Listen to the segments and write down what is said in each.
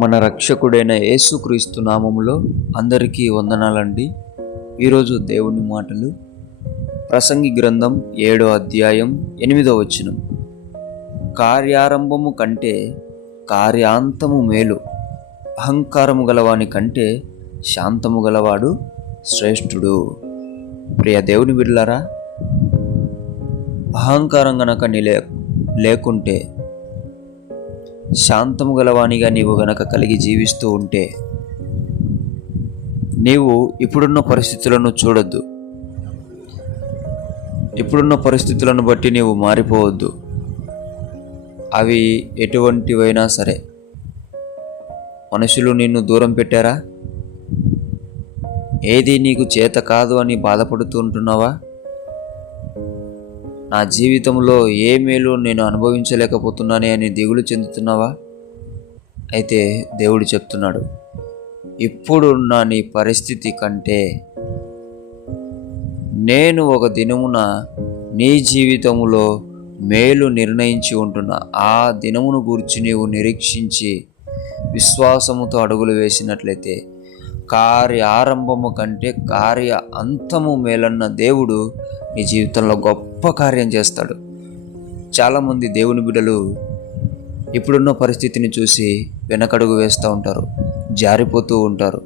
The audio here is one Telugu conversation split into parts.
మన రక్షకుడైన యేసుక్రీస్తు నామములో అందరికీ వందనాలండి. ఈరోజు దేవుని మాటలు ప్రసంగి గ్రంథం 7వ అధ్యాయం 8వ వచనం. కార్యారంభము కంటే కార్యాంతము మేలు, అహంకారము గలవాని కంటే శాంతము గలవాడు శ్రేష్ఠుడు. ప్రియ దేవుని బిడ్డలారా, అహంకారం గనక లేకుంటే, శాంతము గలవానిగా నీవు గనక కలిగి జీవిస్తూ ఉంటే, నీవు ఇప్పుడున్న పరిస్థితులను చూడొద్దు. ఇప్పుడున్న పరిస్థితులను బట్టి నీవు మారిపోవద్దు. అవి ఎటువంటివైనా సరే. మనుషులు నిన్ను దూరం పెట్టారా? ఏది నీకు చేత కాదు అని బాధపడుతూ ఉంటున్నావా? నా జీవితంలో ఏ మేలు నేను అనుభవించలేకపోతున్నానే అని దిగులు చెందుతున్నావా? అయితే దేవుడు చెప్తున్నాడు, ఇప్పుడున్న నీ పరిస్థితి కంటే నేను ఒక దినమున నీ జీవితములో మేలు నిర్ణయించి ఉంటున్నా. ఆ దినమును గూర్చి నీవు నిరీక్షించి విశ్వాసముతో అడుగులు వేసినట్లయితే కార్య ఆరంభము కంటే కార్య అంతము మేలన్న దేవుడు నీ జీవితంలో గొప్ప కార్యం చేస్తాడు. చాలామంది దేవుని బిడ్డలు ఇప్పుడున్న పరిస్థితిని చూసి వెనకడుగు వేస్తూ ఉంటారు, జారిపోతూ ఉంటారు.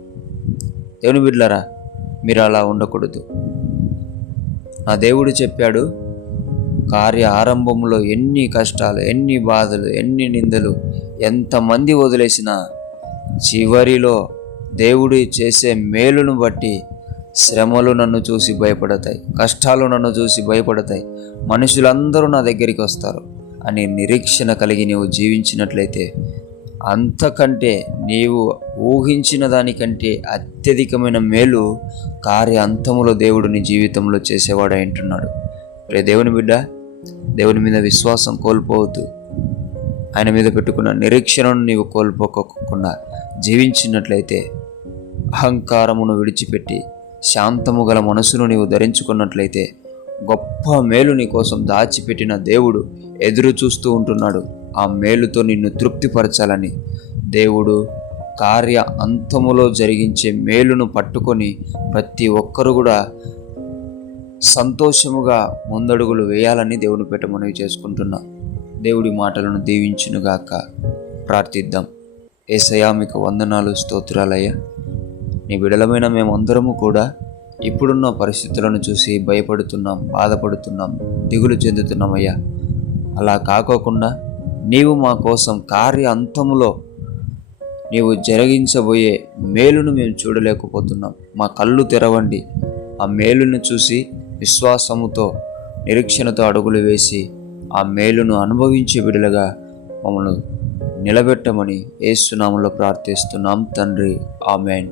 దేవుని బిడ్డలారా, మీరు అలా ఉండకూడదు. నా దేవుడు చెప్పాడు, కార్య ఆరంభంలో ఎన్ని కష్టాలు, ఎన్ని బాధలు, ఎన్ని నిందలు ఎంతమంది వదిలేసినా చివరిలో దేవుడు చేసే మేలును బట్టి శ్రమలు నన్ను చూసి భయపడతాయి, కష్టాలు నన్ను చూసి భయపడతాయి, మనుషులందరూ నా దగ్గరికి వస్తారు అని నిరీక్షణ కలిగి నీవు జీవించినట్లయితే అంతకంటే నీవు ఊహించిన దానికంటే అత్యధికమైన మేలు కార్య అంతములో దేవుడు నీ జీవితంలో చేసేవాడు అంటున్నాడు. రే దేవుని బిడ్డ, దేవుని మీద విశ్వాసం కోల్పోవద్దు. ఆయన మీద పెట్టుకున్న నిరీక్షణను నీవు కోల్పోకుండా జీవించినట్లయితే, అహంకారమును విడిచిపెట్టి శాంతము గల మనసును నీవు ధరించుకున్నట్లయితే గొప్ప మేలు నీ కోసం దాచిపెట్టిన దేవుడు ఎదురు చూస్తూ ఉంటున్నాడు. ఆ మేలుతో నిన్ను తృప్తిపరచాలని దేవుడు కార్య అంతములో జరిగించే మేలును పట్టుకొని ప్రతి ఒక్కరు కూడా సంతోషముగా ముందడుగులు వేయాలని దేవుని పేట మనవి చేసుకుంటున్నా. దేవుడి మాటలను దీవించునుగాక. ప్రార్థిద్దాం. యేసయ్యా, మీకు వందనాలు, స్తోత్రాలయ్యా. నీ బిడలమైన మేమందరము కూడా ఇప్పుడున్న పరిస్థితులను చూసి భయపడుతున్నాం, బాధపడుతున్నాం, దిగులు చెందుతున్నామయ్యా. అలా కాకోకుండా నీవు మా కోసం కార్య అంతములో నీవు జరిగించబోయే మేలును మేము చూడలేకపోతున్నాం. మా కళ్ళు తెరవండి. ఆ మేలును చూసి విశ్వాసముతో, నిరీక్షణతో అడుగులు వేసి ఆ మేలును అనుభవించే బిడలుగా మమ్మల్ని నిలబెట్టమని యేసు నామములో ప్రార్థిస్తున్నాం తండ్రి. ఆమేన్.